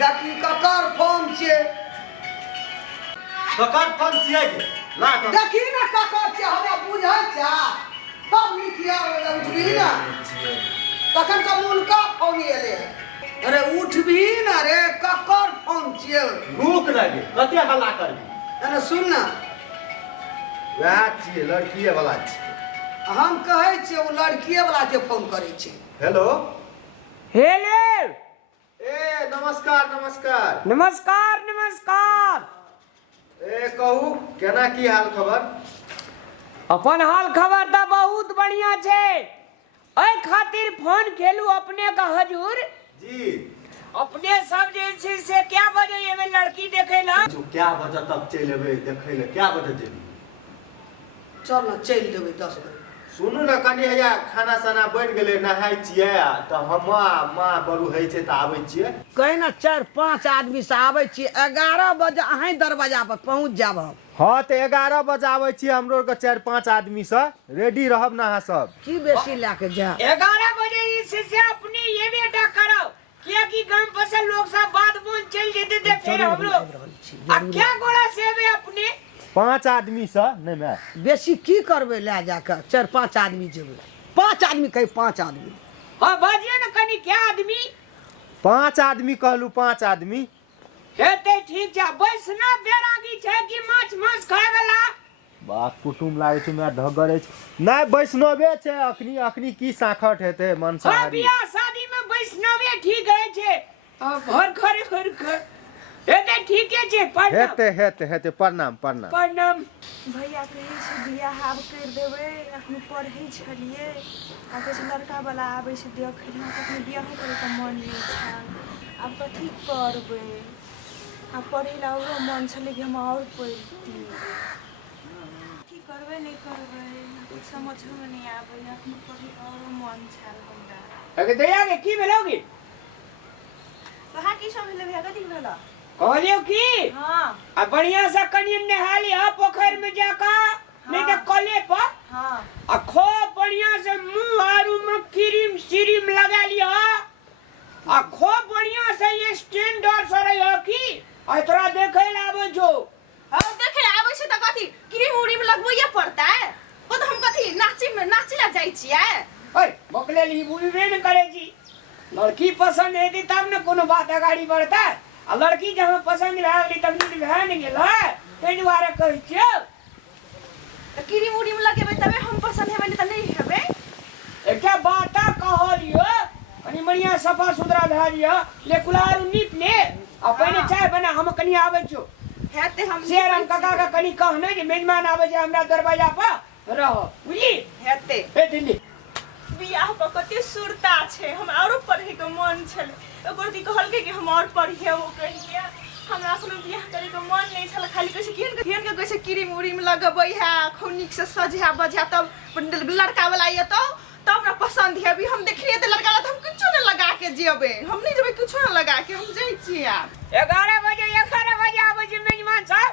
देखी ककर फोन छे ककर फोन छियै के ला तो देखी ना ककर छे हमरा बुझल छा तब लिखिया उठबी ना तखन से मुनका फोन एले अरे उठबी ना रे ककर फोन छे रुक ना गे कते हल्ला करबी अरे सुन ना वह छियै लड़कीए वाला छियै हम कहै छियै वो लड़कीए वाला जे फोन करै छै हेलो हेलो ए नमस्कार नमस्कार नमस्कार नमस्कार ए कहू केना की हाल खबर अपन हाल खबर तो बहुत बढ़िया छे एहि खातिर फोन खेलू अपने का हजूर जी अपने सब जे छै से क्या बजे एमे लड़की देखे ला जो क्या बजे तक चल एबै देखै ले क्या बजे जेबी चल ना चल देबै 10 बजे सुनू ना कनी हैया खाना साना बन गेलै नहाय छियै त हम माँ बरू होइ छै त आबै छियै कहे ना 4-5 आदमी से आबै छी 11 बजे अहीं दरवाजा पर पहुंच जाब हम हाँ तो 11 बजे आबै छियै हमरो के 4-5 आदमी से रेडी रहब ना अहाँ सब की बेसी लेके जा 11 बजे से अपने ये बेटा करो क्या की गांव पर से लोग सब बात बोल चल जेते थे फिर हम लोग आ क्या गोड़ा सेवे अपने 5 आदमी से नहीं मैं बेसी की करबै ले जाके 4-5 आदमी जेबै 5 आदमी कही 5 आदमी हां बाजिए ना कनी क्या आदमी 5 आदमी कहलू 5 आदमी हेते ठीक छै बैसना बेरागी छै कि माछ खाय वाला बात कुटुम लागे छै हमरा ढगर छै नहीं वैष्णवे छै अखनी की साखट हेते मनसाहारी बियाह शादी में वैष्णवे ठीक है छै घर हेते ठीक छै हेते प्रणाम भैया कहै छै बियाह आब कर देबै अखनी पढ़ै छलिए आ कहै छै लड़का वाला आबै छै देखै ला अखनी बियाह करे त मन नै छै आब कथी करबै आ पढ़ै ला और मन छले कि हम और पढ़ती की करबै नहीं करबै कुछ समझ में नहीं आबै अखनी पढ़ै का और मन छै हमरा अगे दया के की भेलोगी कहा की सब भेले भैया कथी भेला कहलियो की हां आ बढ़िया से कनी नहा लिया पोखर में जाका नहीं तो कले पर हां आ खूब बढ़िया से मुंह आरू में क्रीम लगा लिया आ खूब बढ़िया से ये स्टैंडर्ड से रहियो की आ तोरा देखे ला आबै जो हम देखे आबै छै त कथी क्रीम उरीम लगबैया पड़ता है ओ त हम कथी नाची ला जाइ छियै ओए बकले ली बुझबे न करे जी लड़की पसंद हेती तब न कोनो बात आगाड़ी बढ़ता आ लड़की जब पसंद भए गेली तब नीक भए न गेल तै दुआरे कहै छियौ त क्रीम उरीम लगेबै तबे हम पसंद हेबै त नहीं हेबै एकटा बात कहलियो कनी बढ़िया सफा सुथरा भए लियो ले कुलारू नीप ले आ पहले चाय बना हम कनी आबै छियौ हेते हम शेर हम काका का कनी कहने जे मेहमान आबै छै हमरा दरवाजा पर रहो बुझली हेते ए दिल्ली बियाह पर कते सुरता छै हम औरो पढ़े के मन छले ओकर दी कहल के हम और पढ़िए ओ कहिए हमरा कोनो बियाह करे के मन नहीं छले खाली कहै छै केहन के कहै छै क्रीम उरीम लगबै है खूब नीक से सजा बजा तब लड़का वाला ये तो तब हमरा पसंद है अभी हम देखिए त लड़का वाला हम कुछ न लगा के जेबे हम नहीं जेबे कुछ न लगा के हम जाई छी यार 11 बजे आबै छै मेहमान साहब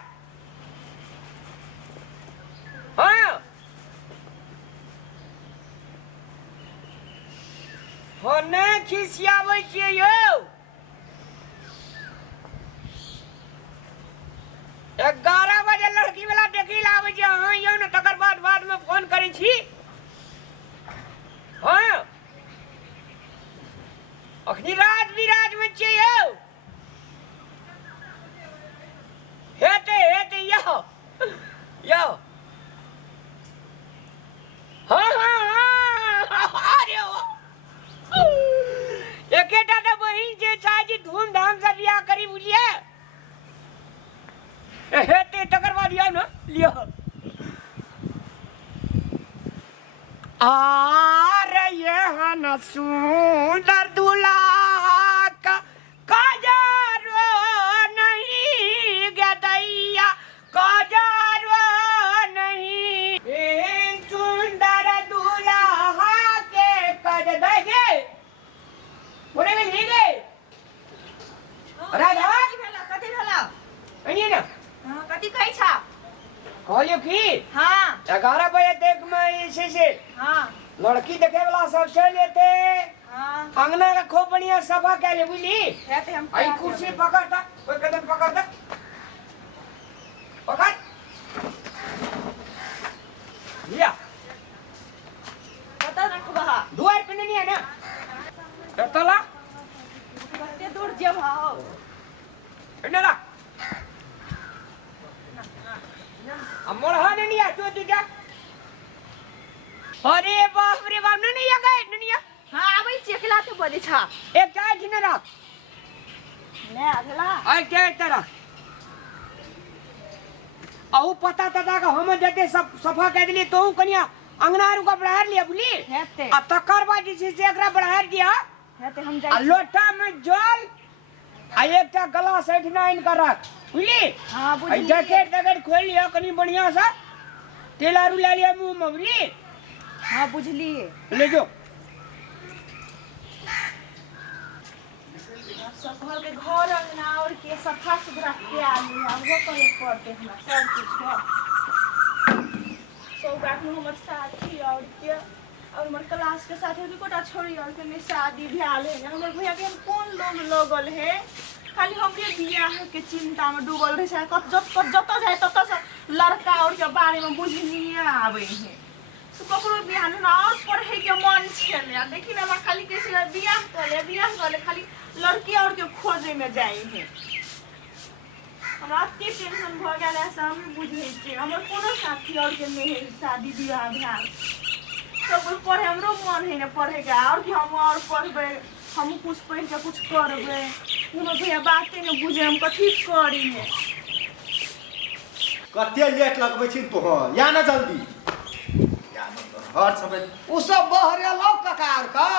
हां हो नहीं खिसियाबै छियै यौ 11 बजे लड़की वाला देखी ला आबै छै हां यौ न तकर बाद में फोन करै छी हां अखनी राज विराज में छियै यौ हेते यौ हाँ अरे एकेटा त बहिन जे चाही धूमधाम से बियाह करी बुझिए हेते तकर बाद यौ न लियो आ रे हन सुंदर दुल्हा का काजरो नहीं गदैया काजरो नहीं इन सुंदर दुल्हा के कज देगे बोले में ले गए राजा कथी भेला कहिए ना हां कथी कहै छा कहलियो की हां 11 बजे तक में से हां लड़की देखे वाला सब चल जेते हाँ अंगना का खूब बढ़िया सफा कर ले बुझली है ते हम आई क्या कुर्सी करब? पकड़ ता कोई कदम पकड़ ता पकड़ लिया पता रखबा दुआर पे नहीं है ना तला कहते दूर जब आओ इन्हें अमोड़ हाँ नहीं है तू तुझा अरे बाप रे बाप नहीं आ गए नहीं आ हाँ आबै छी अकेला तो बोली छा एक चाय जिने रख ले अकेला आई क्या तरह आहू पता तता का हम जते सब सफा कर दिली तो कनिया अंगना रुका बढ़ार लिया बुली हेते आ तकर बाद जे से एकरा बढ़ार दिया हेते हम आ जाई लोटा में जल आ एकटा गिलास 89 का रख बुझली हाँ आ बुझली जैकेट खोल लिया कनी बढ़िया सा तेल आरू ले लिया मुंह में बुझली हाँ बुझली ले जो सब घर के घर अंगना और के सफा सुथरा के आलू अब वो करे पड़ते हमरा सब कुछ है सब बात में हमर साथी और के और हमर क्लास के साथी भी कोटा छोड़ी और के में शादी भ्याल है हमर भैया के कौन लोग लगल है खाली हमरे बियाह के चिंता में डूबल रहे छै जत जाए तत से लड़का और के बारे में बुझनिए आवे है तो ककरो बियाह ना और पढ़े के मन छले देखि ना हमरा खाली कैसे बियाह कर ले खाली लड़की और के खोजे में जाए है हमरा अत्ते टेंशन भ गेल है हम बुझै छी हमर कोनो साथी और के नहीं है शादी बियाह भ्याल सब कोई पढ़े हमरो मन है ना पढ़े के और कि हम और पढ़बे हम कुछ पढ़ के कुछ करबे कोनो भैया बाते ने बुझे हम कथी करी है कते लेट लगबै छी तो या ना जल्दी या ना हर समय उ सब बहरे लो ककार का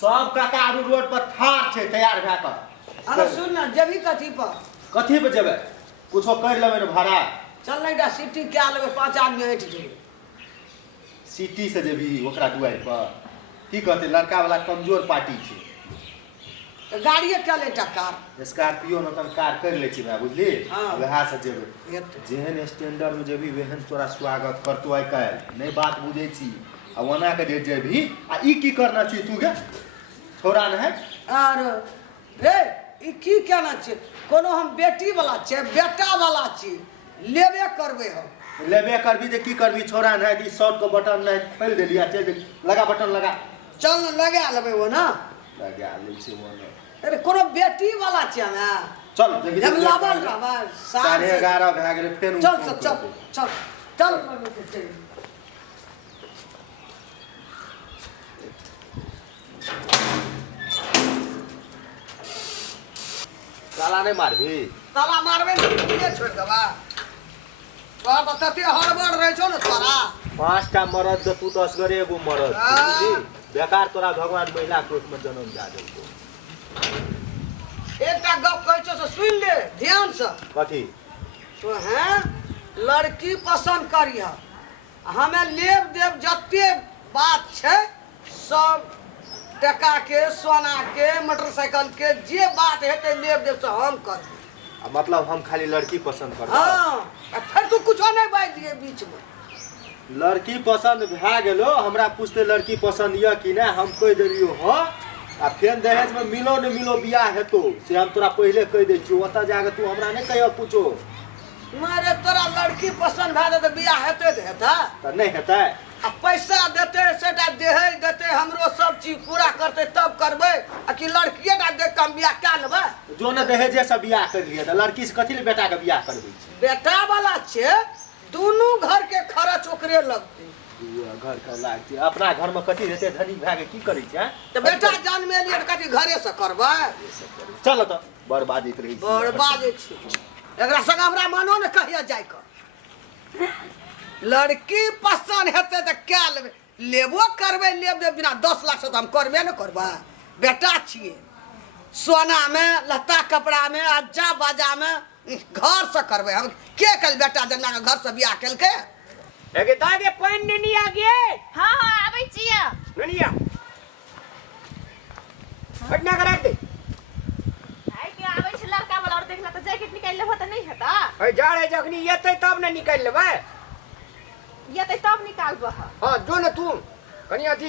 सब काकारू रोड पर ठाड़ छै तैयार भए कऽ अरे सुन ना जेबी कथी पर कथी पे जेबै कुछो कर लेबै ने भाड़ा चल नहीं डा सिटी क्या लेबे 5 आदमी हट जेबे सिटी से जेबी ओकरा दुआरि पर की कहते लड़का वाला कमजोर पार्टी छै तो गाड़िए क्या ले टक्कर स्कॉर्पियो न तन कार कर ले छी मैं बुझली हाँ। वएह से जेबै जेहन स्टैंडर्ड में जेबी वेहन तोरा स्वागत करतो आइ काल्हि नहीं बात बुझै छी आ ओना के जे जेबी आ ई की करना छी तू गे छोरा न है और रे ई की कहना छै कोनो हम बेटी वाला छै बेटा वाला छी लेबे करबे हम लेबे करबी जे की करबी छोरा न है ई शॉर्ट के बटन नहीं खोल देलिया चल लगा बटन लगा चल न लगा लेबे वो ना लगा ले छै वो अरे कोनो बेटी वाला छै हमें चल जल्दी जब लाबल रहबे 11:30 भए गेलै फेर चल चल चल चल चल ताला नहीं मारबी ताला मारबे नहीं छोड़ देबा तोरा तो तते हड़बड़ रहे छौ न तोरा 5टा मरद दे तू 10 गरे एगो मरद बुझली बेकार तोरा भगवान महिला कोख में जन्म दे देलको एकटा गप कहै छौ से सुन ले ध्यान से कथी तो हैं लड़की पसंद करिया हमें लेब देब जते बात छै सब टका के सोना के मोटरसाइकिल के जे बात हेतै लेब देब से हम करब मतलब हम खाली लड़की पसंद करब हाँ आ फिर तू कुछो नहीं बाज दिए बीच में लड़की पसंद भए गेलो हमरा पूछते लड़की पसंद ये कि नहीं हम कह देलियो हाँ आ फेर दहेज में मिलो न मिलो बियाह हेतो से हम तोरा पहले कह दै छियो ओतऽ जाके तू हमरा नहीं कहियो पूछो मारे तोरा लड़की पसंद भए जेतै बियाह हेतै तऽ हेतै तऽ नहीं हेतै आ पैसा देते सेटा देहे देते हमरो सब चीज पूरा करते तब करबै आ कि लड़किए टा देख के हम बियाह कए लेबै जो न दहेजे से बियाह कर लिए तऽ लड़की से कथी ले बेटा के बियाह करबै छी बेटा वाला छै दुनू घर के खर्च ओकरे लगतै घर का लागतै अपना घर में कथी हेतै धनी भए के की करै छै तऽ बेटा जन्मे लिए तऽ कथी घरे से करबै चल तऽ बर्बादित रही बर्बादे छै एकरा संग हमरा मनो ने कहिया जाय कर लड़की पसंद हेतै तऽ क्या लेबै लेबो करबै लेब देब बिना 10 लाख से तऽ हम करबे ने करबै बेटा छियै सोना में लत्ता कपड़ा में अज्जा बाजा में घर से करबै हम के कल बेटा जना के घर से बियाह केलकै एगे तागे पानी नहीं आ गए हाँ हाँ आबै छियै नहीं आ पटना करा दे आइ के आबै छै लड़का वाला और देखला तऽ जैकेट निकाल लेबो तऽ नहीं हेता है जाड़े जखनी एतै तब न निकाल लेबै ये तो तब निकालबह हां जो न तू कनी अथी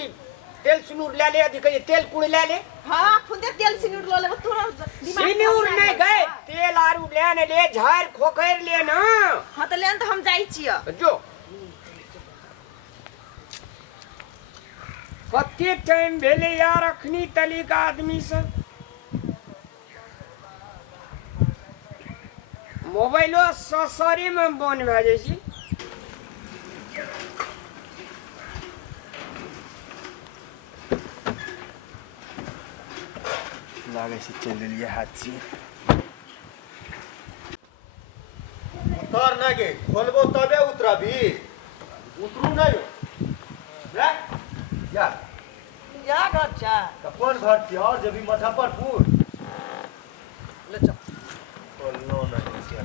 तेल सिनूर ले ले अधिक तेल कुड़ ले ले हाँ खुदे तेल सिनुर लो ले तोरा दिमाग सिनूर नहीं गए तेल आरू ले ले झाड़ खोखैर ले ना हाँ तो लेन तो हम जाइ छियै जो कते टाइम भेले यार अखनी तली का आदमी सब मोबाइलो ससरी में बन भए जाइ छी लागे से चल लिए हाथ से उतर ना गे खोलबो तबे उतरबी उतरू नहीं रे या या घर छै तो कौन घर थी और जब भी मुजफ्फरपुर ले चल बोलनो नहीं से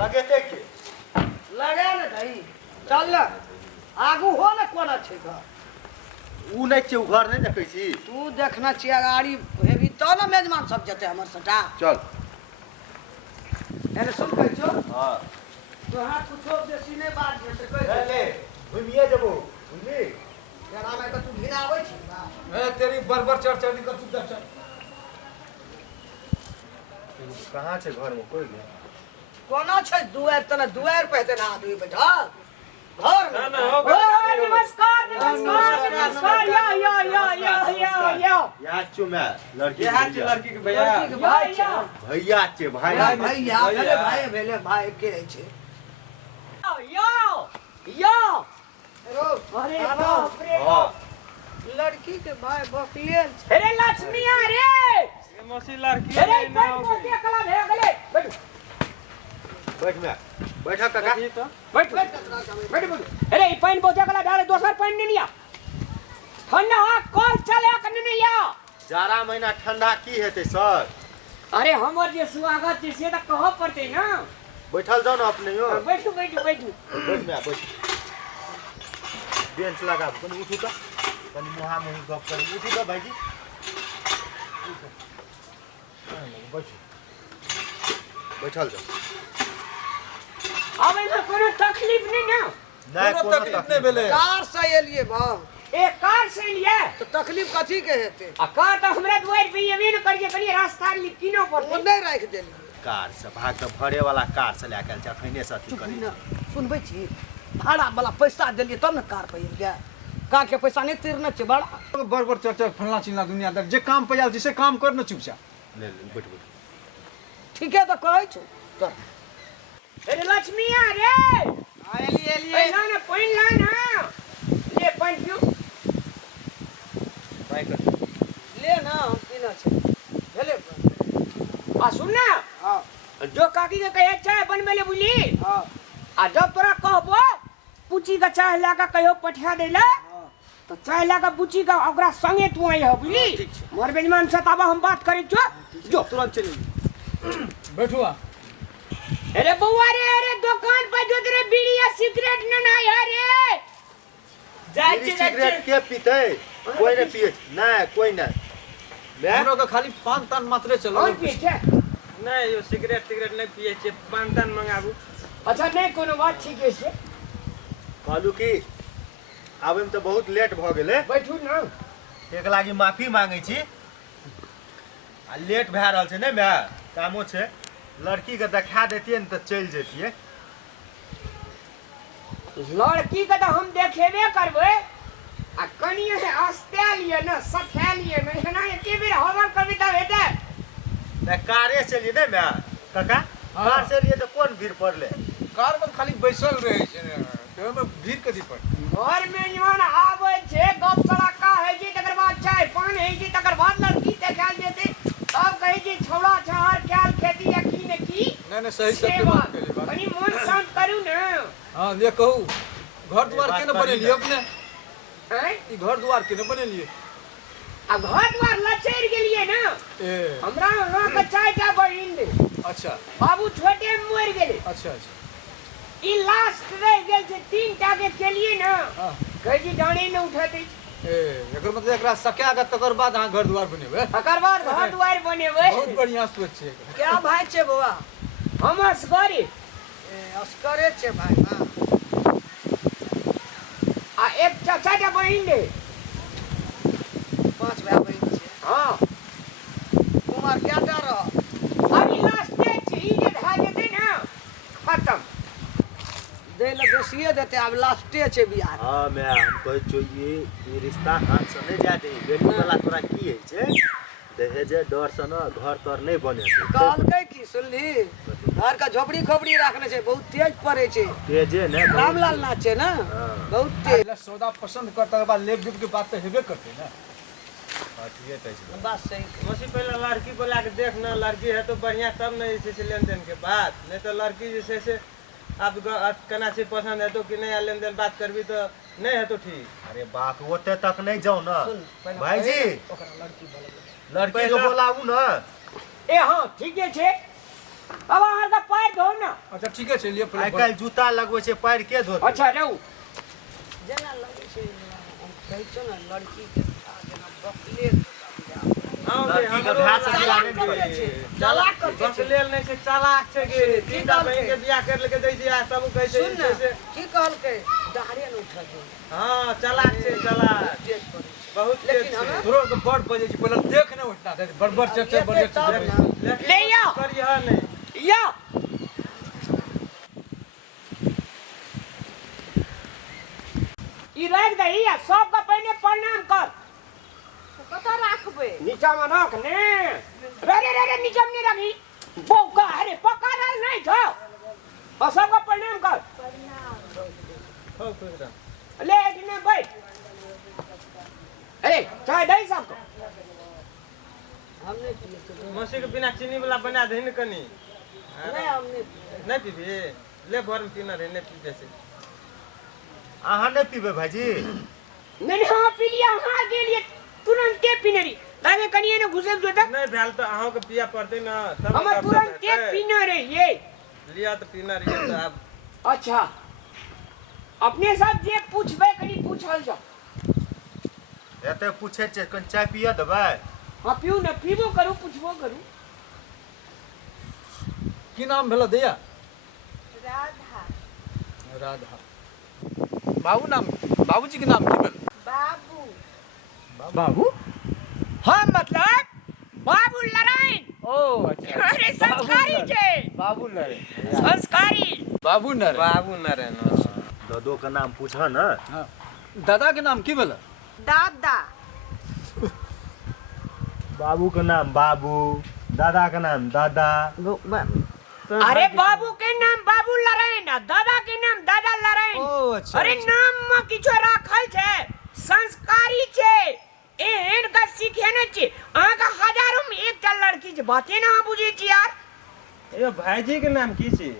लगे थे के लगे ने भाई चल ले आगू हो ने कोना छै घर ऊ नहीं छै ऊ घर नहीं देखै छी तू देखना छियै गाड़ी हेबी तो ना मेजमान सब जेते हमर सटा चल एने सुन कहै छौ हां तो हाथ कुछो बेसी नहीं बात जेते कह ले ले घुमिए जबो बुझली तेरा में तू भिराबै छी बा ए तेरी बरबर चढ़ चढ़ कर तू देख कहाँ छै घर में कोई नहीं कोना छै दुआर तना दुआर पे हेते ना आदमी बैठल घर में ना हो ओ नमस्कार नमस्कार नमस्कार या या चुमे लड़की ये हाथ लड़की के भैया लड़की के भाई छै भैया छै भाई भैया भेले भाई भेले भाई के छै यो रो अरे आबो। बाप रे हां लड़की के भाई बकलेल छै अरे लक्ष्मिया रे ये मौसी लड़की अरे नहीं ना कोई हो पोते कला भे गेले बैठ बैठ में बैठा काका गई तो बैठ बैठ अरे ई पानी पोते कला डाले दोसर पानी नहीं लिया ठंडा कल चले कने नहीं या जाड़ा महीना ठंडा की हेतै सर अरे हमर जे स्वागत छै से त कह पड़ते ना बैठल जाओ ना अपने यो बैठ बैठ बैठ बैठ में बैठ बेंच लगा कनी उठू तो कनी मुहा मुही गप कर उठू तो भाईजी बैठ बैठल जाओ अब इधर कोनो तकलीफ नहीं ना नहीं कोनो तकलीफ नहीं भेले कार से एलिए बाब ए कार से लिए तो तकलीफ कथी के हेते आ कार तो हमरा द्वार पे ये न करिए करिए रास्ता लिखिनो वो पड़ते नहीं राख देली कार से भाग के भरे वाला कार से लेके चल खैने से अथी चुप करी ना सुनबै छी भाड़ा वाला पैसा देलिए तब न कार पे गया कार के पैसा नहीं तीरना छै बड़ा बरबर चढ़ चढ़ फलना चिलना दुनियादार जे काम पे आयल जिसे काम कर न चुपचाप ले ले बैठ बैठ ठीक है तो कहै छौ तो अरे लक्ष्मिया रे एलिए ए ना पानी ला ना ले पानी पियो भाई कर ले ना हम पीना छै भेले आ सुन ना हां जो काकी के कहे चाय बनबे ले बुली हां आ जब तोरा कहबो पूची का चाय लाका कहियो पठा देला तो चाय लाका पूची का ओकरा संगे तू आई हो बुली ठीक छै। मोर बेजमान से तब हम बात करै छो जो तुरंत चली बैठुआ अरे बउआ रे अरे दुकान पर जो तेरे बीड़ी या सिगरेट न ना यार रे बीड़ी सिगरेट के पीते कोई नहीं पिए नहीं कोई नहीं मैं हमरो के खाली पान तान मात्रे चलो और पीछे नहीं यो सिगरेट तिगरेट नहीं पिए छे पान तान मंगाबू अच्छा नहीं कोनो बात ठीक है से कहलू कि आबे में तो बहुत लेट भ गेले बैठू ना एक लागी माफी मांगे छी आ लेट भए रहल छै ने मैं कामो छै लड़की के देखा देतिए न त चल जेतिए लड़की के तो हम देखेबे करबे आ कनिए से आस्ते लिए ना सखे लिए ना है ना एके बेर हवा कविता हेते न कारे से लिए ने मैं काका कार से लिए तो कोन भीड़ पड़ले कार में खाली बैसल रहे छै तो में भीड़ कथी पर घर में जवान आवे छे गप सड़का है जी तकर बाद चाय पान है जी तकर बाद लड़की देखाल देते अब कहे जी छौड़ा छहार क्याल खेती या की ने की नहीं सही से बात करे बात कनी मन शांत करू ना हां ले कहू घर द्वार के न बनेलिए अपने हैं ई घर द्वार के न बनेलिए आ घर द्वार लचेर गेलिए ना ए हमरा वहां के चाय टा बहिन दे अच्छा बाबू छोटे में मर गेले अच्छा अच्छा ई लास्ट रह गेल छे 3 टा के केलिए ना हां कहे जी डाणे न उठाते ए एकर मतलब एकरा सका के तकर बाद हां घर द्वार बनेबे तकर बाद घर द्वार बनेबे बहुत बढ़िया सोच छै एकरा क्या भाई छे बउआ हम असगरी ए अस्करे छे भाई हां आ एक चाचा के बहिन ले 5 भाई बहन छे हाँ कुमार क्या डर अभी लास्ट छे ई जे भए जेतै ना खत्म दे ले बेसिए देते अब लास्टे छे बियाह हाँ मैं हम कहै छियो ये रिश्ता हाथ से नहीं जा दे बेटी वाला तोरा की है छे दहेज डर से न घर तर नहीं बने छे कहलकै की सुनली घर का झोपड़ी खोपड़ी रखने छे बहुत तेज पड़े छे तेजे ने रामलाल नाच छे ना बहुत तेज पहले सौदा पसंद करता के बाद लेब देब के बात तो हेबे करते ना। ठीक है बात सही मौसी पहले लड़की को लाके देख ना, लड़की है तो बढ़िया तब ना जैसे लेन देन के बाद, नहीं तो लड़की जैसे से आप कना से पसंद है तो कि नहीं लेन देन बात करबी तो नहीं है तो ठीक। अरे बाप ओते तक नहीं जाओ ना पहले भाई जी ओकरा लड़की बोले लड़की को बोलाऊ ना ए हाँ ठीके छे अब अहाँ का पैर धो ना अच्छा ठीक है चलिए आइ काल्हि जूता लगबै छै पैर के धोतै अच्छा रहू जेना लगे छे हम कहै छौ ना लड़की के जेना बकले हाँ लड़की के भए सकी आने दियै चालाक कर बस लेल नहीं से चालाक छे कि तीनटा बहन के बियाह कर लेके दै दिया सब कहै छै सुन ना जैसे की कहलकै डहरे न उठा दे हां चालाक छे चालाक तेज पड़े छे बहुत तेज लेकिन छे। हमरा तोरो के बड़ बजे छी पहले देख ने उठना दे बड़ चर्चा बड़ तब ना लेकिन ले आओ। करिया नहीं या ई रख दही आ सबका पहले प्रणाम कर कतऽ राखबै नीचा में रख ने रे नीचा में नहीं रखी बौका अरे पकड़ नहीं छो और सबका प्रणाम कर हो खुश रह। ले इतने बैठ अरे चाय दही सबको हम नहीं पिए मौसी के बिना चीनी वाला बना दे न कनी नहीं हम नहीं पिए नहीं पीबी ले भर में पीना रहे नहीं पीबे से अहाँ नहीं पीबै भाईजी मैंने हाँ पी लिया हाँ के लिए तुरंत के पीने रही ताकि कनिए ने घुसे जो तक नहीं भेल तो अहाँ के पिया पड़ते ना तब हम तुरंत के पीने रही ये लिया तो पीना रही तो आप अच्छा अपने साथ जे पूछबे कनी पूछल जा एते पूछे छै कन चाय पिया देबै हाँ पीऊ ना पीबो करू पूछबो करू की नाम भेलो दैया राधा राधा बाबू नाम बाबूजी के नाम की भेल बाबू बाबू हाँ मतलब बाबू नारायण ओ अच्छा अरे संस्कारी छे बाबू नरे संस्कारी बाबू नरे बाबू नारायण ददो के नाम पूछह ना हाँ दादा के नाम की भेल दादा बाबू के नाम बाबू दादा के नाम दादा अरे बाबू के नाम बाबू नारायण आ दादा के नाम दादा नारायण ओ अच्छा अरे नाम में किछो राखल छे संस्कारी छे एहन का सीखे न छे अहाँ का हजारों में एक टा लड़की छे बाते ना बुझे छी यार यो भाईजी के नाम की छी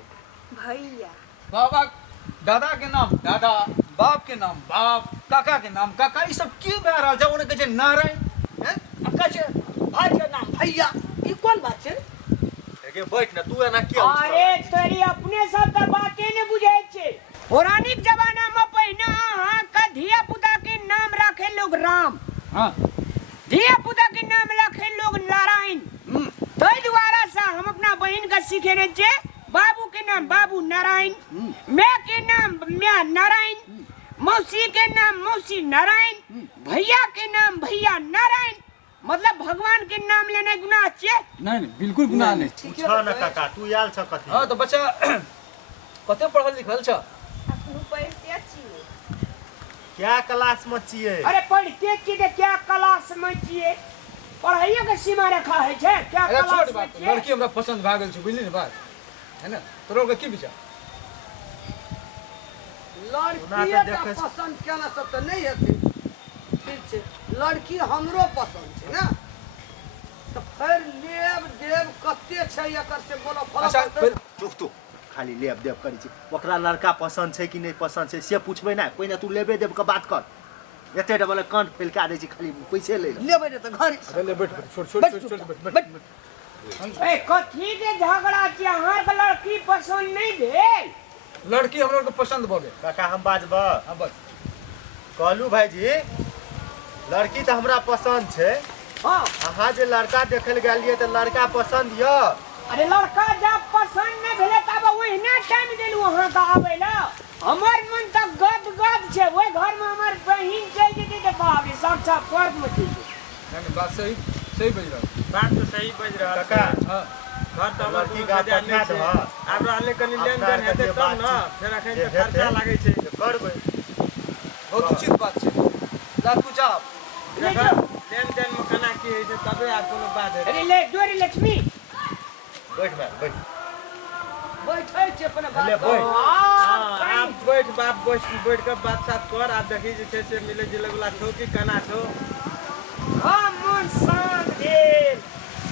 भैया बाबा दादा के नाम दादा बाप के नाम बाप काका के नाम काका ई सब की भए रहल छै ओने कहै छै नारायण हैं अक्का छे भाई के नाम भैया ई कोन बात छे एके बैठ ना तू एना किया अरे तेरी अपने सब का बाते ने बुझे छे पौराणिक जमाना में पहिने अहाँ का धिया पुता के नाम रखे लोग राम हां धिया पुता के नाम रखे लोग नारायण तो द्वारा से हम अपना बहन का सीखे ने छे बाबू के नाम बाबू नारायण मैं के नाम मैं नारायण मौसी के नाम मौसी नारायण भैया के नाम भैया नारायण मतलब भगवान के नाम लेने गुनाह छे नहीं नहीं बिल्कुल गुनाह नहीं पूछह ना काका तू आयल छ कथी हाँ तो बच्चा कते पढ़ल लिखल छ अपनो पढ़ते छियै क्या क्लास में छियै अरे पढ़ते छी के क्या क्लास में छिए पढ़ाइयो के सीमा रेखा है छे क्या अरे क्लास छोट में बात छिए लड़की हमरा पसंद भए गेल छै बुझली ने बात है ना तोरो के की विचार लड़की देखै छी। पसंद केना सब तो नहीं हेतै ठीक छे लड़की हमरो पसंद छे ना तो फिर लेब देब कते छै एकर से बोलो अच्छा फला फिर चुप तू खाली लेब देब करै छी ओकरा लड़का पसंद छै कि नहीं पसंद छै से पूछबै ना पहिने तू लेबे देब के बात कर एते डबल कान फैलका दै छी खाली पैसे ले ले लेबै रे तो घर अरे ले बैठ छोड़ छोड़ बैठ छोड़ चुप, बैठ बैठ। ए कथी के झगड़ा छी अहाँ के लड़की पसंद नहीं भेल लड़की हमरा के पसंद भ गेल काका हम बाजब हां बस कहलू भाईजी लड़की तो हमरा पसंद छै हाँ अहाँ जे लड़का देखल गेलियै तऽ लड़का पसंद य अरे लड़का जब पसंद नहीं भेले तब वहीना टाइम देलू अहाँ का आवे ला हमर मन तक गद गद छै ओहि घर में हमर बहिन चल जेतै तऽ बाप रे साक्षात स्वर्ग में चलि जेतै। नहीं बात सही सही बज रहा बात तो सही बज रहा है काका हाँ घर तो हमर लड़की की का बजा नहीं पठा छै दह। आब रहले कनी अब लेन देन तार हेतै के तब न बातचीत फेर अखन जे तऽ खर्चा हेतै, लागै छै करबै बहुत उचित बात है ला तू जा ले जो लेन देन में केना की होइ छै तबे आब कोनो बात हेतै अरे ले डोरी लक्ष्मी बैठ भाई बैठ बैठे छै अपन ले बात बैठ। करो। हाँ, आब बैठ बाप बैठ के बात साथ कर आब देखी जे छै से मिले जुले वाला छौ कि केना छौ हम मन शांत भेल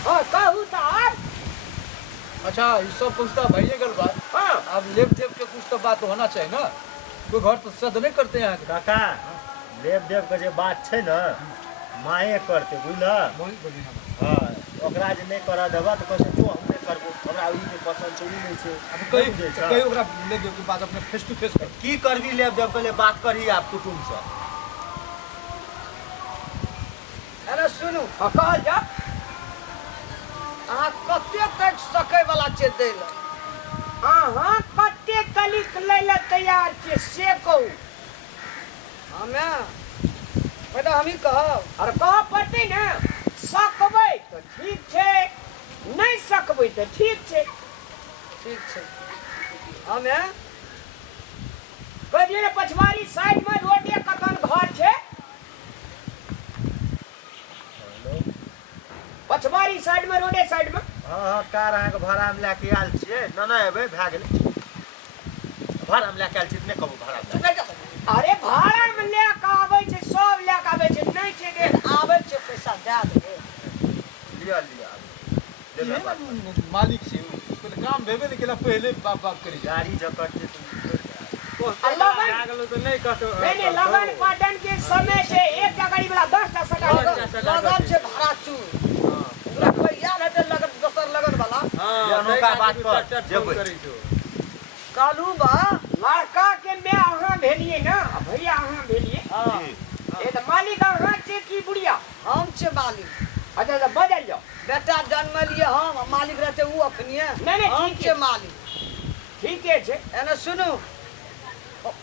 हाँ कहू तऽ आब अच्छा ये सब कुछ तो भैया गल बात हाँ अब लेब देव के कुछ तो बात होना चाहिए ना कोई घर तो सद नहीं करते हैं काका लेब देव के जे बात छै न माए करते बुझल बहुत बढ़िया हाँ ओकरा जे नहीं करा देबा तऽ कहै जो हम नहीं करबो हमरा ई के पसंद छै ई नहीं छै अब नहीं कई बुझै छै। कई ओकरा ले देव के बाद अपने फेस टू फेस कर की करबी लेब देव के लिए बात करही आप कुटुम से अरे सुनू हाँ कहल जा अहाँ कते तक सकै वाला छै दै लए अहाँ कते कलिक लै लए तैयार छियै से कहू हमे बेटा हम ही कहब अरे कहऽ पड़तै ने सकबै तऽ ठीक छै नहि सकबै तऽ ठीक छै ठीक छै हमे कह दियौ ने पछवाड़ी साइड में रोडे कतन घर छै पछवाड़ी साइड में रोडे साइड में हाँ हाँ कार अहाँके भाड़ामे लए के आयल छियै न एबै भए गेलै भाड़ामे लए के आयल छियै तऽ नहि कहबो भाड़ामे लए के। अरे भाड़ा में ले के आबै छै सब ले के आबै छै नहीं छै रे आबै छै पैसा दए देबै लिअ लिअ ले ले बात कर। मालिक से पहले काम भेबे नहीं केला पहले बाप बाप करी गाड़ी जकर छै तू भए गेलो तऽ नहीं कहतो नहीं लगन पाटन के समय छै एक टा गाड़ी वाला 10 टा सटा लगन छै भाड़ा चूर ओकरा कोई याद हेतै लगन दोसर लगन वाला हां ये अनोखा बात कर, जेबै। करै छौ कालू बा लड़का के मैं अहाँ भेलिए ना भैया अहाँ भेलिए जी। ए तो मालिक अहाँ छै की बुढ़िया हम छै मालिक अच्छा तो बदल जाओ बेटा जन्मलिए हम मालिक रहते ऊ अखनिए नहीं, नहीं, हम ठीक छै है। मालिक ठीके छै एने सुनू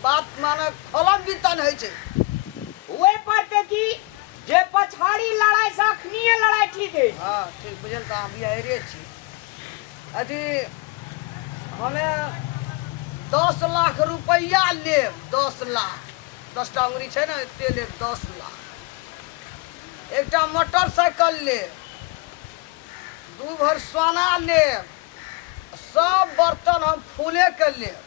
बात माने फलन वितन होइ छै ओए पड़ते की जे पछाड़ी लड़ाई से अखनिए लड़ाई ठीक है हाँ ठीक बुझल तऽ अहाँ बिहारे छी अथी हमे 10 लाख रुपैया लेब 10 लाख 10 टा अंगुरी छै ने एते लेब 10 लाख एकटा मोटरसाइकिल लेब 2 भर सोना लेब सब बर्तन हम फूले के लेब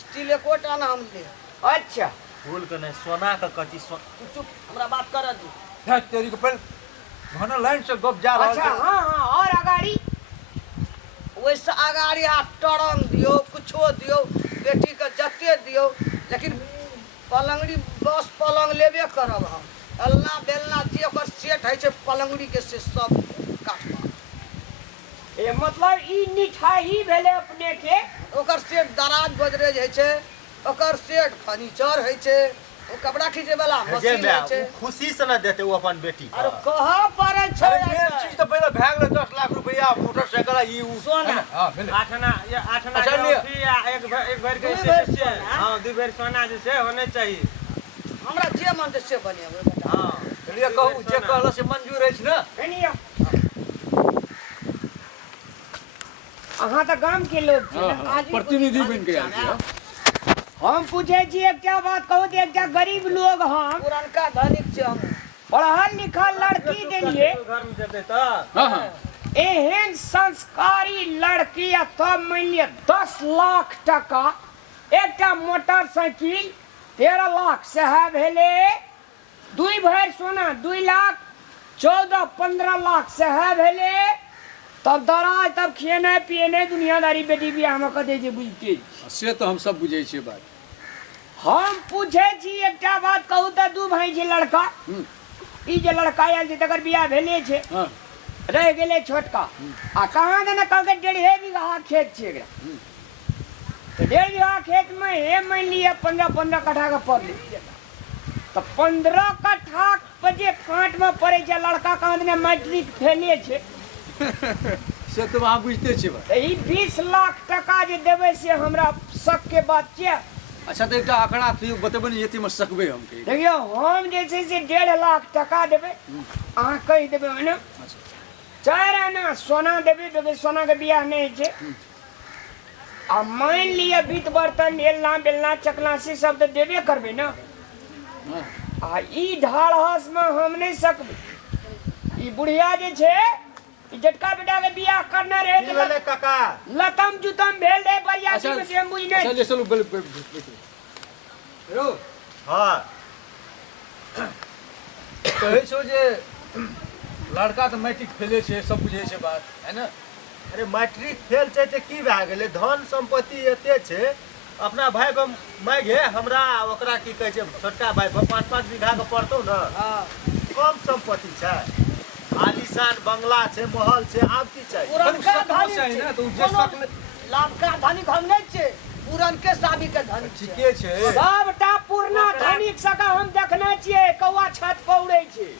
स्टील एकोटा ना हम लेब अच्छा फूल के नहीं सोना के कथी तू चुप हमरा बात कर दी है तेरी को पहले घना लाइन से गप जा रहा अच्छा हाँ हाँ और अगाड़ी वैसे अगाड़ी आ टरंग दियो कुछो दियो बेटी के जते दियो लेकिन पलंगड़ी बस पलंग लेबे करब हम अल्लाह बेलना जे ओकर सेट है छै पलंगड़ी के से सब काटबा ए मतलब ई निठाई भेले अपने के ओकर सेट दराज गोदरेज है छै ओकर सेट फर्नीचर है छै ओ कपड़ा खींचे वाला जे मशीन मैं है छै उ खुशी से न देते वो अपन बेटी अरे के कहाँ पड़े छै अरे मेन चीज तो पहले भाग ले 10 लाख रुपया मोटरसाइकिल ये उ सोना। हां पहले आठना ये आठना अच्छा, के लिअ। अथी आ एक भर के दू से भरि से सोना। हां 2 भर सोना जे छै होने चाहिए हमरा जे मन छै से बनेबै बेटा हां चलिए कहू जे कहला से मंजूर है ना कनिया अहाँ तो गांव के लोग छी ना आज ही प्रतिनिधि कुछ बन के खाली आयल जाना। हम पूछे छी एकटा बात कहू तो एकटा गरीब लोग हम पुरनका धनिक छै हम पढ़ल लिखल लड़की देलिए घर में जेते त हां हां एहन संस्कारी लड़की आ तब मान लिया 10 लाख टका एकटा मोटरसाइकिल 13 लाख सह भेले 2 भर सोना 2 लाख 14-15 लाख सह भेले तब दराज तब खेने पियने दुनियादारी बेटी बियाह में कते जे बुझते से तो हम सब बुझे छी बात हम पूछे छी एकटा बात कहू त 2 भाई छै लड़का ई जे लड़का आयल छै तकर बियाह भेले छै हां रह गेले छोटका आ कहाँ देने कहलकै 1.5 बीघा खेत छै एकरा तो 1.5 बीघा खेत में हे मान लिया 15 कट्ठा का पड़ ले तो 15 कट्ठा पे जे फांट में पड़े छै लड़का कहाँ देने मैट्रिक फेले छै से तो वहां बुझते छी बात तो ई 20 लाख टका जे देवे से हमरा शक के बात छै अच्छा तो एकटा आंकड़ा थी बतेबे नहीं एती में सकबे हम के देखियो हम जे छै से 1.5 लाख टका देबे अहाँ कहि देबे है ना 4 आना सोना देबे देखिए सोना के बियाह नहीं छै आ मान लिया बीत बर्तन एलना बेलना चकला से सब तो देबे करबे ना आ ई ढालहस में हम नहीं सकबे ई बुढ़िया जे छै ई जटका बेटा के बियाह करना रहे की भेलै काका लतम जुतम भेल रहे बरियाती में से हम बुझ नहीं चल चलो हेलो हाँ कहै छौ जे लड़का तो मैट्रिक फेले छै सब बुझे छै बात है ना अरे मैट्रिक फेल छै तऽ की भए गेलै धन संपत्ति एते छै अपना भाई को मांगे हमरा ओकरा की कहै छै छोटका भाई 5-5 बीघा के पड़तौ न कम संपत्ति छै आलीशान बंगला छै महल छै आब की चाहिए पुरनका धनी चाहिए छै ना तो जे सकले लाभका धनी हम नहीं छै पुरनके साबी के धनी छै ठीके छै सबटा पूर्णा धनिक सका हम देखने छियै कौआ छत पर उड़ै छै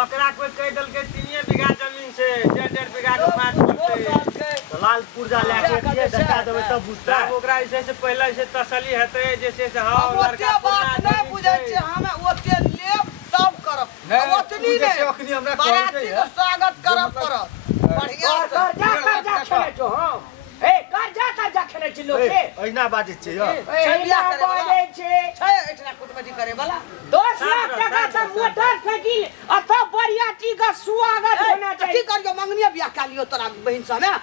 ओकरा कोई कह देलकै 3 बीघा जमीन छै 1.5 बीघा के माट पड़तै तऽ लाल पुर्जा लए के एतियै दटा देबै तब बुझता तब ओकरा जे छै से पहिले से तसल्ली हेतै जे छै से हाँ हम लड़का ओते बात नहीं बुझै छै हमे ओते लेब तब करब नहीं, ओतनी बुझै छै, नहीं अखनी हमरा बाराती कहलकै के है। स्वागत करब पड़त बढ़िया और से कर्जा खेले छो हम ए कर्जा खेले छी लोग के अहिना बाजै छै यौ एहिना बाजै छै छै एठना कुटमती करे वाला 10 लाख टका त मोटरसाइकिल अथवा बरियाती का स्वागत होना की चाहिए करियो मंगनिया बियाह का लियो तोरा बहिन सा में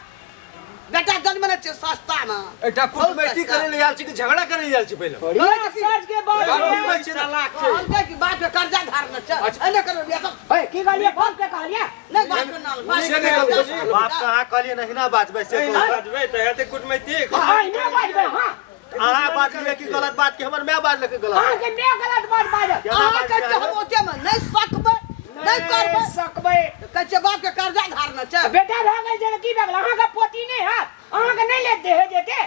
बेटा जन्म ने छै सस्ता में एकटा कुटमैती करे ले आयल छी कि झगड़ा करे ले आयल छी पहिले बढ़िया सच के बात बाप है घुमै छै ना हम कह कि बाप के कर्जा धारना छै एने करो बियाह सब ए की कहलिए बाप के कहलिए नहीं बाप के नाल बाप से के नहीं नाल करबै। बाप कहाँ कहलियै नहिना बाजबै से एहिना बजबै तऽ हेतै कुटमैतिक आइना बाजबै हां अहाँ बाजलियै कि गलत बात कि हमर माय बाजलकै गलत हां के मैं गलत बात बाजब अहाँ कह के हम ओते में नहीं सकबै नहीं करबै सकबै कह छै बाप के कर्जा धारना छै बेटा भए गेल जे की भए गेल अहाँ के पोती नहीं है अहाँ के नहीं ले दे जेते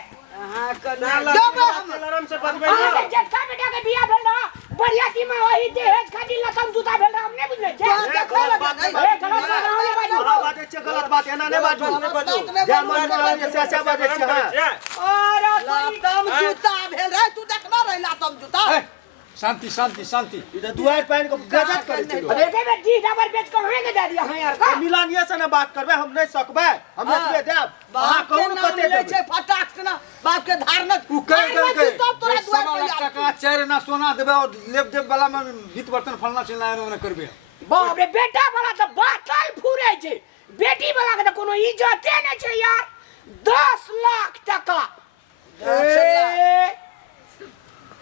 अहाँ के नाला देबै हम आराम से बजबै अहाँ के ना जेठका बेटा के बियाह भेल रहा बरियाती में वही दहेज खातिर लतम जूता भेल रहा हम नहीं बुझले छै गलत बात नहीं ए गलत बात अहाँ नहीं बाजू अहाँ बाजै छियै गलत बात एना नहि बाजू जे मन में आबै छै से बाजै छियै अहाँ और लातम जूता भेल रहे तू देखना रहे लातम जूता ए, शांति शांति शांति ई तऽ दुआरि पानि के गजत करै छै लोग। देखे बे जी डबर बेच के कहां के दे दिया है यार का मिलानिये से ने बात करबै हम नहीं सकबै हम एतबे देब अहाँ बाप के कहू ने नाम कते ले देबै छै फटाक से ना बाप के धारना उ कह देलकै तब तोरा जे दुआर 1.5 लाख पर टका 4 आना सोना देबै और लेब देब वाला में बीत बर्तन फलना चिलना एना करबै बाप रे बेटा वाला तो बातल फुरे छै बेटी वाला के तो कोनो इज्जते नहीं छै यार 10 लाख टका ए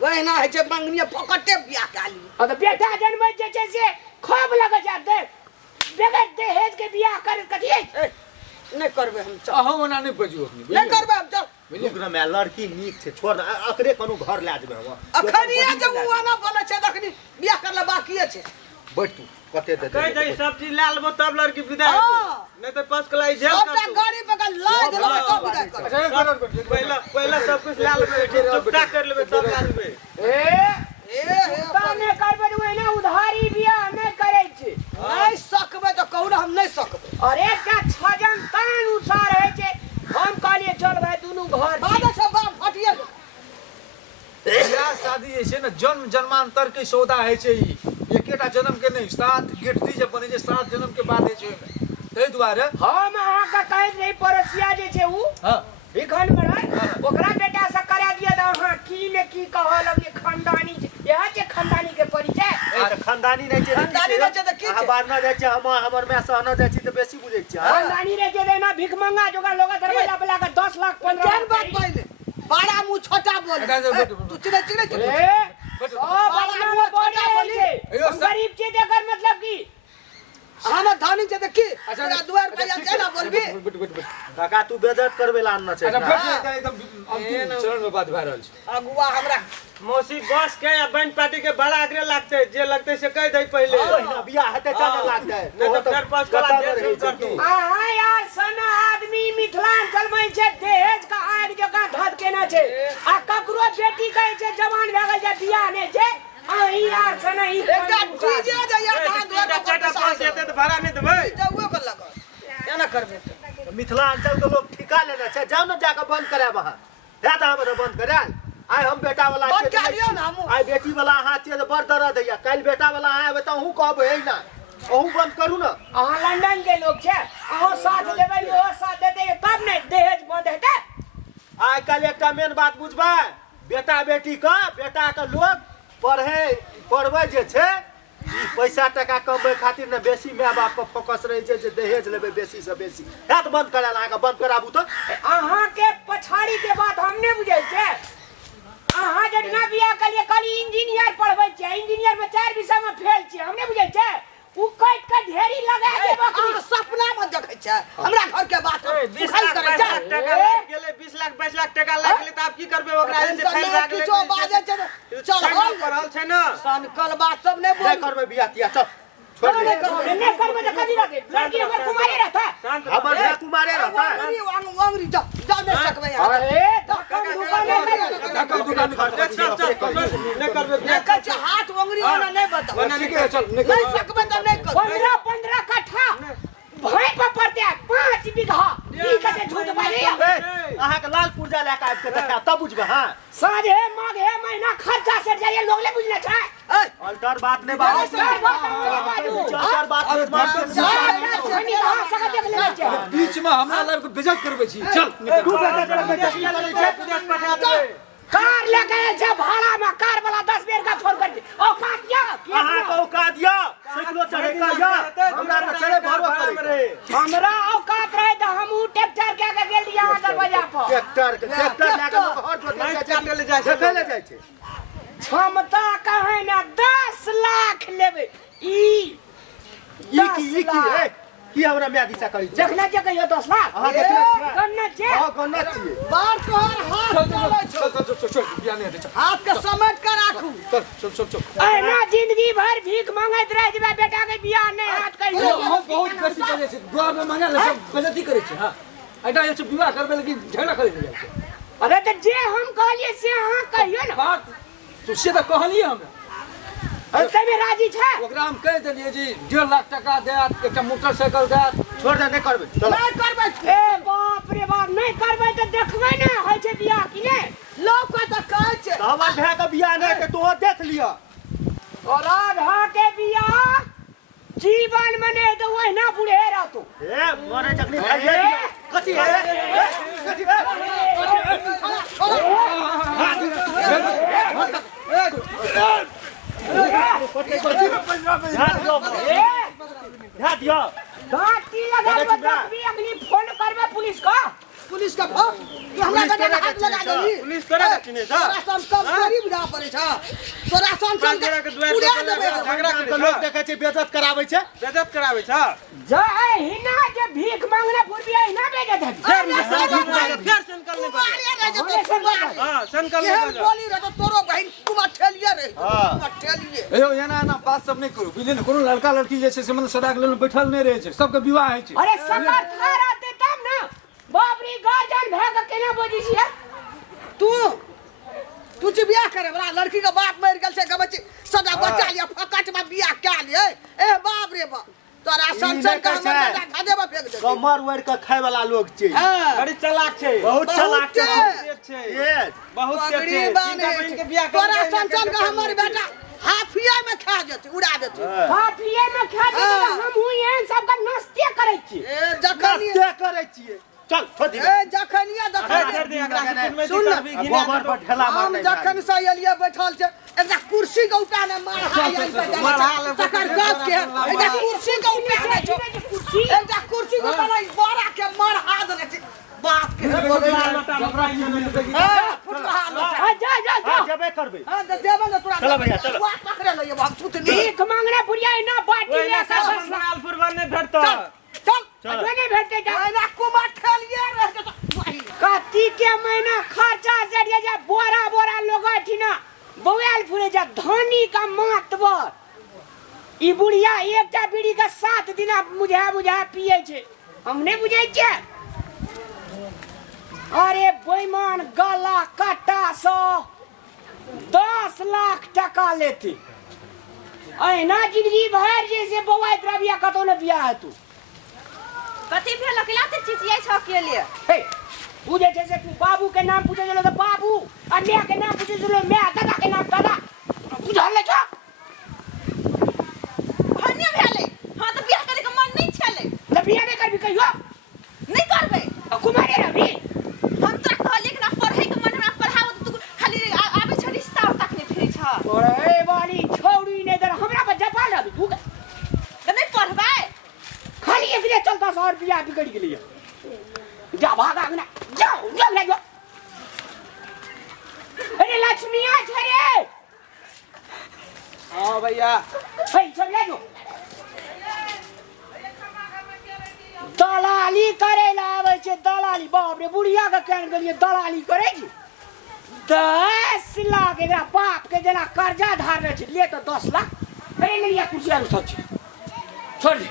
वहिना है छै मंगनिया फकटे बियाह काली और बेटा जन्म जे छै से खूब लगे जा दे बगैर दहेज के बियाह कर कथी नहीं करबै हम चल अहम ओना नहीं बजियो अपनी नहीं करबै हम चल लुग्न में लड़की नीक छै छोड़ ना अकरे कोनो घर लए जेबै हम अखनिया जब उ आना बोले छै तखनी बियाह करला बाकीए छै बैठ तू कते कह देतै दे सब चीज ला लेबो तब लड़की विदा हेतै हाँ। नहीं तो पास कलाई जेल सबटा कर गाड़ी पे का लाज लेबै तब विदाई कर अच्छा एक मिनट बैठिए पहले सब कुछ ला लेबे चुपटा कर लेबे तब ला लेबे ए ताने करबे उ ना उधारी बियाह नहीं करे छै नहीं सकबै तो कहू ना हम नहीं सकबै और एकटा छजन तान अनुसार है छै हम कहलिए चल भाई दुनू घर बादे से बाप फटिए बियाह शादी जे छै ने जन्म जन्मांतर के सौदा है छै ई एकेटा जन्म के नहीं 7 गिनती जे बने छै 7 जन्म के बाद है छै ओहिमे ताहि दुआरे हम अहाँ का कहैत रही पड़ोसिया जे छै उ हां भिखन में रह ओकरा बेटा से करा दिया त अहाँ की ने की कहऽ लगे खानदानी यह छै खानदानी के परिचय ए तऽ खानदानी नहि छै खानदानी नहि छै तऽ की छै? अहाँ बाजना जाइ छै हमर माय सहना जाइ छी तऽ बेसी बुझै छियै अहाँ। खानदानी रे जे देना भिख मंगा जोगा लोग दरवाजा पे लाकर 10 लाख 15 केहन बात पहिले बड़ा मुंह छोटा बोल अच्छा, अच्छा, बैठो, तू चिड़ै चिड़ै चिड़ै ए ओ बदना में बोले छै अयो, हम गरीब छी देकर मतलब की हम धनी छै त की तोरा दुआर पे जा छै ना बोलबी काका तू बेइज्जत करबै ला आनना छै अच्छा ना। बैठ एकदम अंतिम चरण में बात भए रहल छै अगुआ हमरा मौसी बस के या बहन पार्टी के बड़ा आग्रह लगते जे लगते से कह दे पहले ओहिना बियाह हेतै तब ने लागतै नहीं तो फेर पास कला कतऽ जेल रहै शुरू छै कर तू? दू आहा यार सना आदमी मिथिलांचल में छै दहेज का आग जगह धद केना छै आ ककरो बेटी कहै छै जवान भए गेल जे बियाह नहि छै अही यार सना ई एकटा डीजे जे या कहा दुआर पे चाटा पास जेते तो भाड़ा नहीं देबै जौए कर लग केना करबे मिथिलांचल के लोग ठिका लेने छै जाओ ना जाके बंद करायब अहाँ है तऽ हमरा बंद करायल आइ हम बेटा वाला बंद कए दियौ ने हमहूँ। आइ बेटी वाला अहाँ छियै तऽ बड़ दर्द हैया काल्हि बेटा वाला अहाँ एबै तऽ अहूँ कहबै है ना अहूँ बंद करू ने अहाँ लंदन के लोग छै अहूँ साथ लेबै ओहो साथ देतै तब ने दहेज बंद हेतै आइ काल्हि एकटा मेन बात बुझबै बेटा बेटी के बेटा के लोग पढ़बै जे छै ई पैसा टका कमबै खातिर ने बेसी माय बाप पर फोकस रहै छै जे दहेज लेबै बेसी से बेसी हैत बंद करायल अहाँके बंद कराबू तऽ अहाँ के पछाड़ी के बात हम नहीं बुझे छै अहाँ जतना बियाह कलिए कल इंजीनियर पढ़बै छै इंजीनियर में 4 विषय में फेल छियै हम नहीं बुझे छै उ काट के ढेरी लगा के अहाँ सपना में देखै छै हमरा घर के बात 20 लाख 22 लाख टका लागि गेलै 20 लाख 22 लाख टका लागि गेलै तऽ आब की करबै ओकरा जे फेल भए गेलै किछो बाजै छै ने चल हम पढ़ल छै ने सनकल बात सब नहीं नहि बोल करबै बियाह तियाह चल छोड़ दे नहीं करबै त कथि रहतै लड़की हमर कुमारी रहता शांत हमर घर कुमारे रहता अंगरी जा नहीं सकबै यहाँ अरे दुकान दुकान नहीं करबै देखै छै हाथ अंगरी ओना नहीं बताओ ठीक है चल नहीं सकबै त नहीं करबै 15 कट्ठा भाई पर पड़ते 5 बीघा ई कते झूठ बाजी अहाँके लाल पुर्जा लए कऽ आबि कऽ देखा तब बुझबै हाँ साझे माघे महीना खर्चा से जाइए लोग ले बुझले छै अल्टर बात नहीं बाबू अल्टर बात नहीं बाबू। अल्टर बात नहीं बाबू बीच में हमरा लाइफ के बेइज्जत करबै छी चल कार लेके जे भाड़ा में कार वाला 10 बेर का छोड़ कर औकात या अहाँके औकात यऽ साइकिलो चढ़ै का यऽ हमरा तऽ चढ़े भरो करे हमरा औकात रहे त हमहू ट्रैक्टर के के गेल यहाँ दरवाजा पर ट्रैक्टर लए कऽ लोग हर जोत देखै ले जाइ छै क्षमता कहे ना 10 लाख लेबे ई की की हमरा म्या दिशा करै छै देखना जे कहियो 10 लाख अहाँ देखने छियै करना छै हां गन्ना छियै बार तोहर हाथ चलै छौ चल बियाह नहीं दे हाथ के समेट के राखू चल एना जिंदगी भर भीख मांगत रह जेबा बेटा के बियाह नहीं हाथ कहियो हम बहुत बेसी करे छै दुआ में मांगे ले सब बेइज्जती करे छै हां एटा जे विवाह करबे लेकिन झगड़ा करे जाइ छै अरे त जे हम कहलिए से अहाँ कहियो ना बात तू से त कहलिए हम ओते में राजी छै ओकरा हम कह देलिए जी 1.5 लाख टका देत एकटा मोटरसाइकिल देत छोड़ दे नहीं करबै चल नहीं करबै ए बाप रे बाप नहीं करबै त देखबै ना होय छै बियाह कि नहीं लोग का त कहै छै हमर भाय के बियाह नहीं के तोहो देख लिया और राधा के बियाह जीवन में नहीं तो वही बुढ़े रहतो ए मरे चकनी भाई कथी है कथी है ध्यान दियो दांती लगा भी अगली फोन करबे पुलिस का पुलिस का फोन तू हमरा बेटा के हाथ लगा देली पुलिस तोरा के चिन्है छ तोरा सब कम करी बुझा पड़े छ तोरा संसन के उड़ा देबे झगड़ा के लोग देखे छै बेइज्जत कराबै छै बेइज्जत कराबै छ जय हिना जे भीख मांगने पूर्वी हिना भेजे थे फेर संकल नहीं कर हां संकल नहीं कर बोली रे तो तोरो बहन कुमा ठेलिए रे कुमा ठेलिए एयो एना एना बात सब नहीं करू बुझलिए न कोनो लड़का लड़की जे छै से मतलब सदा के लेल बैठल नहीं रहे छै सबके विवाह है छै अरे समर्थ रहते तब ना बाबरी गार्जियन भाग केना बोजी छिए तू जे बियाह करे बड़ा लड़की के बाप मर गेल छै गबै छी सदा बच्चा लिया फकट में बियाह क्या लिए ए बाप रे बाप तोरा संसन का हमर बेटा खदे में फेंक दे कमर ओढ़ के खाय वाला लोग छै बड़ी चालाक छै बहुत चालाक छै तेज छै ये बहुत तेज पगड़ी छै बाने बहन के बियाह तोरा संसन का हमर बेटा हाफिया में खा जेते उड़ा देते काफिए में खा दे हम हुई हैं सबका नस्ते करे छी ए जखनी नस्ते करे छियै चल छोड़ दे ए जखनिया छोड़ दे एकरा से में सुन दिक्कत भी गिना गोबर पर ढेला मार हम दे जखन से एलिए बैठल छै एकटा कुर्सी के उठा ने मारहा तकर गप के एकटा कुर्सी के उठा ने छो एकटा कुर्सी के उठा ने बड़ा के मारहा दे छै बाप के जबरा की मिल पे फुटहा जा जेबे करबै हां त देबे न तोरा चलो भैया, चलो। वाट पकड़े लइए हम छूटनी भीख मांगने बुढ़िया ना बाटी ओइ ले ना सब सब मालपुर बने भेटतो चल नहीं भेटते जा एना कुमार ठेलिए रह के वही कति के महीना खर्चा से जा बोरा बोरा लोग ना बवेल फुरे जा धनी का मातबर ई बुढ़िया एकटा बीड़ी का 7 दिन मुझे पिए छे हम नहीं बुझे छे अरे बेईमान गला काटा सो 10 लाख टका लेते अहिना जिंदगी भर जैसे बवाइत रबिया कतो न बिया है तू कथी भेल अकेला ते चिचियै छ के लिए हे तू जे छै से तू बाबू के नाम पूछे चलो तो बाबू और मैं के नाम पूछे चलो मैं दादा के नाम दादा बुझल ले छ हन्ने भेले हां तो बियाह करे के मन नहीं छले त बियाह नहीं करबी कहियो नहीं करबे कुमारी रहबी हम तोरा कहलिए कि ना पढ़े के मन हमरा पढ़ाओ तू खाली आबे छ रिश्ता तक नहीं फिरे छ ओरे वाली छोड़ी ने दर हमरा पर जपा रहबी तू नहीं पढ़बे खाली एक लिए चलता सौ रुपया बिगड़ गेलिए जा भागा ना जाओ जाओ ले जाओ अरे लक्ष्मी आ छरे हाँ भैया भाई सब ले जाओ दलाली करे लावे छे दलाली बाप रे बुढ़िया के कहन गेलिए दलाली करे छी 10 लाख एकरा बाप के जना कर्जा धारने छे ले तो 10 लाख अरे नहीं कुर्सी आलू सच छोड़ दे